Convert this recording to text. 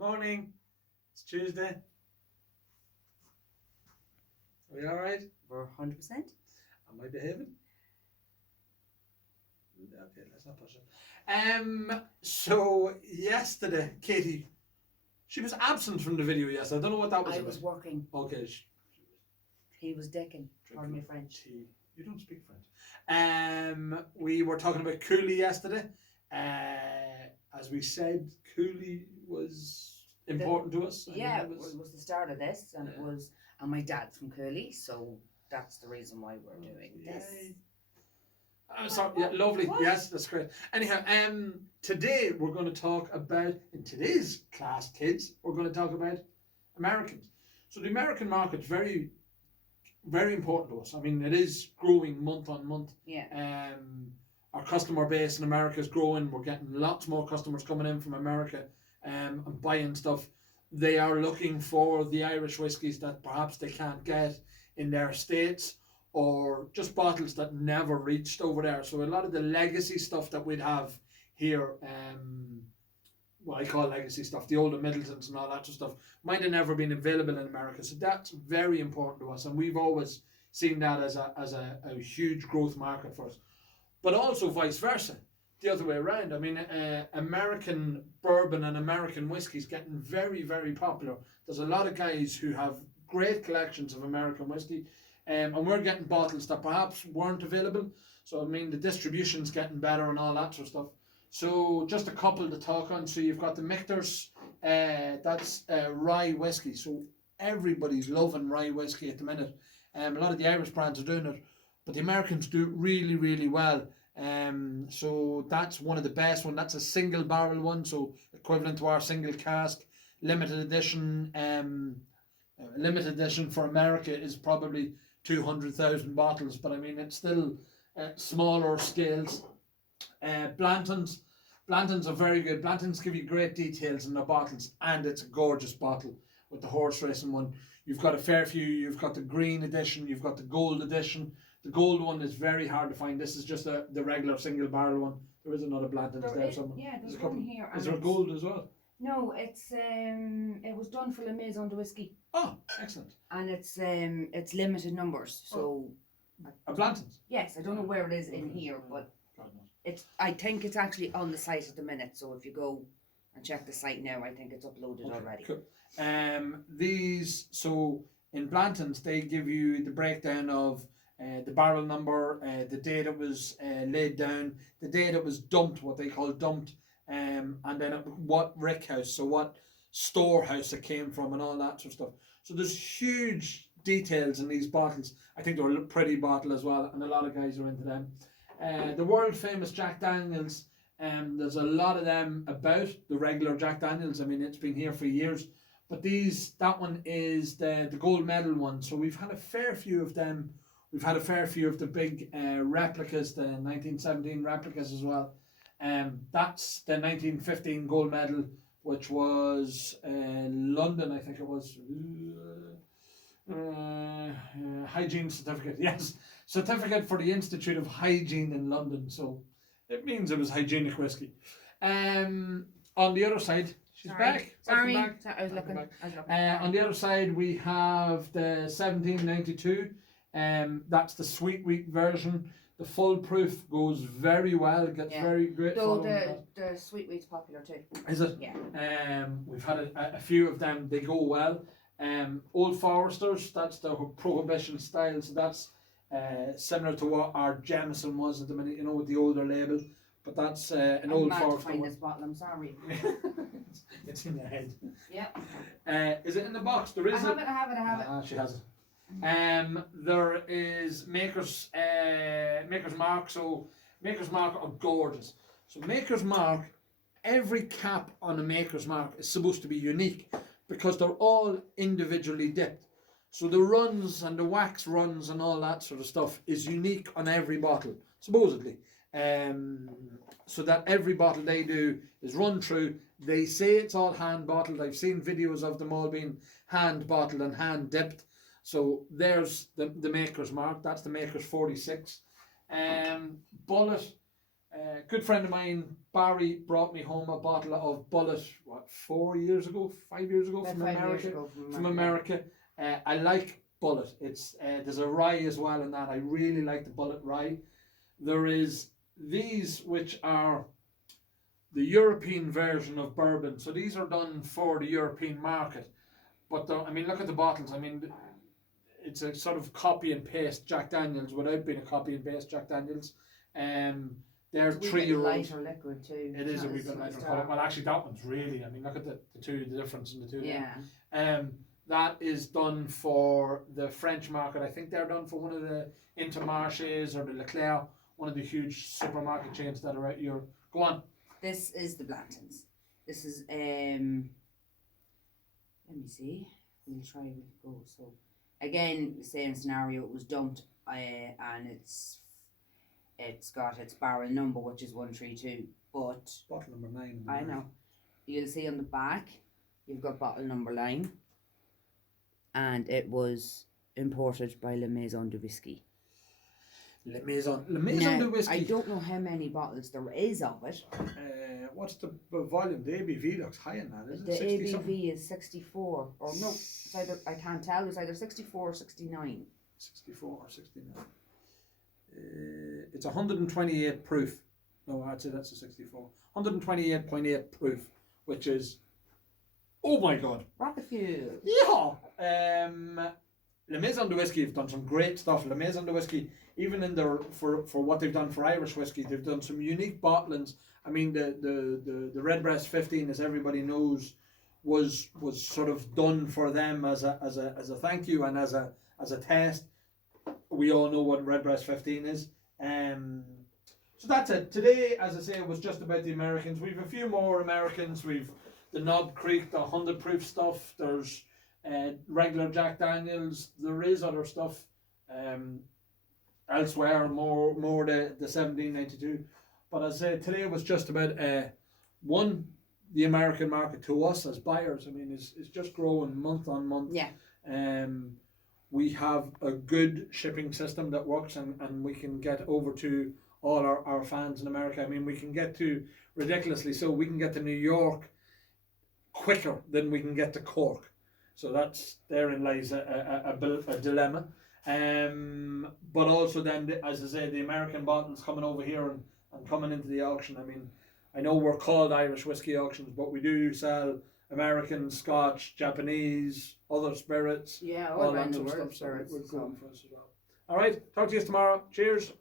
Morning. It's Tuesday. Are we all right? We're 100%. Am I behaving? Okay, let's not push it. So yesterday, Katie, she was absent from the video yesterday. I don't know what that was I about. was working. Okay. He was decking. Pardon me, French. Tea. You don't speak French. We were talking about Cooley yesterday. As we said, Cooley was important to us. It was the start of this, and and my dad's from Cooley, so that's the reason why we're doing this. Oh, sorry, yeah, lovely. What? Yes, that's great. Anyhow, today we're going to talk about, in today's class, kids, we're going to talk about Americans. So the American market's very, very important to us. I mean, it is growing month on month. Yeah. Our customer base in America is growing. We're getting lots more customers coming in from America and buying stuff. They are looking for the Irish whiskies that perhaps they can't get in their states, or just bottles that never reached over there. So a lot of the legacy stuff that we'd have here, what I call legacy stuff, the older Middletons and all that sort of stuff, might have never been available in America. So that's very important to us, and we've always seen that as a huge growth market for us. But also vice versa, the other way around. I mean, American bourbon and American whiskey is getting very, very popular. There's a lot of guys who have great collections of American whiskey, and we're getting bottles that perhaps weren't available. So, I mean, the distribution's getting better and all that sort of stuff. So, just a couple to talk on. So, you've got the Michter's, that's rye whiskey. So, everybody's loving rye whiskey at the minute. A lot of the Irish brands are doing it, but the Americans do it really, really well. So that's one of the best one. That's a single barrel one, so equivalent to our single cask. Limited edition for America is probably 200,000 bottles, but I mean it's still smaller scales. Blantons are very good. Blantons give you great details in their bottles, and it's a gorgeous bottle with the horse racing one. You've got a fair few. You've got the green edition, you've got the gold edition. The gold one is very hard to find. This is just the regular single barrel one. There is another Blanton's there somewhere. Yeah, there's one here. Is there gold as well? No, it was done for La Maison de Whiskey. Oh, excellent. And it's limited numbers, so. A Blanton's? Yes, I don't know where it is in here, but I think it's actually on the site at the minute. So if you go and check the site now, I think it's uploaded already. Cool. So in Blanton's, they give you the breakdown of the barrel number, the date it was laid down, the date it was dumped, what they call dumped, and then what rickhouse, so what storehouse it came from and all that sort of stuff. So there's huge details in these bottles. I think they're a pretty bottle as well, and a lot of guys are into them. The world famous Jack Daniels, there's a lot of them about, the regular Jack Daniels. I mean, it's been here for years, but that one is the gold medal one. So we've had a fair few of them. We've had a fair few of the big replicas, the 1917 replicas as well. That's the 1915 gold medal, which was London, I think it was. Hygiene certificate, yes. Certificate for the Institute of Hygiene in London. So it means it was hygienic whiskey. On the other side, she's back. Sorry, back. I was looking. On the other side, we have the 1792. That's the sweet wheat version. The full proof goes very well. It gets very great. So the sweet wheat's popular too. Is it? Yeah. We've had a few of them. They go well. Old Foresters, that's the Prohibition style. So that's similar to what our Jameson was at the minute, with the older label. But that's an Old Forester. Find this bottle. I'm sorry. It's in the head. Yeah. Is it in the box? There is. I have it. She has it. There is Maker's Mark. So Maker's Mark are gorgeous. So Maker's Mark, every cap on a Maker's Mark is supposed to be unique because they're all individually dipped. So the runs and the wax runs and all that sort of stuff is unique on every bottle, supposedly. So that every bottle they do is run through. They say it's all hand bottled. I've seen videos of them all being hand bottled and hand dipped. So there's the Maker's Mark. That's the Maker's 46. Bullet Good friend of mine, Barry, brought me home a bottle of Bullet, 5 years ago About from 5 years America. ago From America. I like Bullet. It's there's a rye as well in that. I really like the Bullet rye. There is these which are the European version of bourbon. So these are done for the European market. But look at the bottles. It's a sort of copy and paste Jack Daniels without being a copy and paste Jack Daniels. They're 3-year-olds. Lighter liquid too. It is a wee bit lighter colour. Well, actually, that one's really. Look at the difference in the two. Yeah. That is done for the French market. I think they're done for one of the Intermarchés or the Leclerc, one of the huge supermarket chains that are out here. Go on. This is the Blantons. This is let me see. We'll try to go. So again, the same scenario. It was dumped, and it's got its barrel number, which is 132. But bottle number 9. I know. You'll see on the back, you've got bottle number 9, and it was imported by La Maison de Whiskey. La Maison de Whiskey. I don't know how many bottles there is of it. What's the volume? The ABV looks high in that, isn't it? The ABV something? Is 64. Or no, it's either, I can't tell. It's either 64 or 69. 64 or 69. It's 128 proof. No, I'd say that's a 64. 128.8 proof, which is, oh my god. Rocket fuel. Yeah. La Maison de Whiskey have done some great stuff. La Maison de Whiskey, even in their for what they've done for Irish whiskey, they've done some unique bottlings. The Redbreast 15, as everybody knows, was sort of done for them as a thank you and as a test. We all know what Redbreast 15 is. So that's it. Today, as I say, it was just about the Americans. We've a few more Americans. We've the Knob Creek, the 100 proof stuff. There's regular Jack Daniels. There is other stuff elsewhere, more the 1792. But as I say, today was just about the American market to us as buyers. It's just growing month on month. Yeah. We have a good shipping system that works, and we can get over to all our fans in America. We can get to, ridiculously so, we can get to New York quicker than we can get to Cork. So therein lies a dilemma. But also then, as I say, the American bottles coming over here and coming into the auction. I know we're called Irish whiskey auctions, but we do sell American, Scotch, Japanese, other spirits. Yeah, all around that the sort of world stuff. So spirits. we're good for us as well. All right, talk to you tomorrow. Cheers.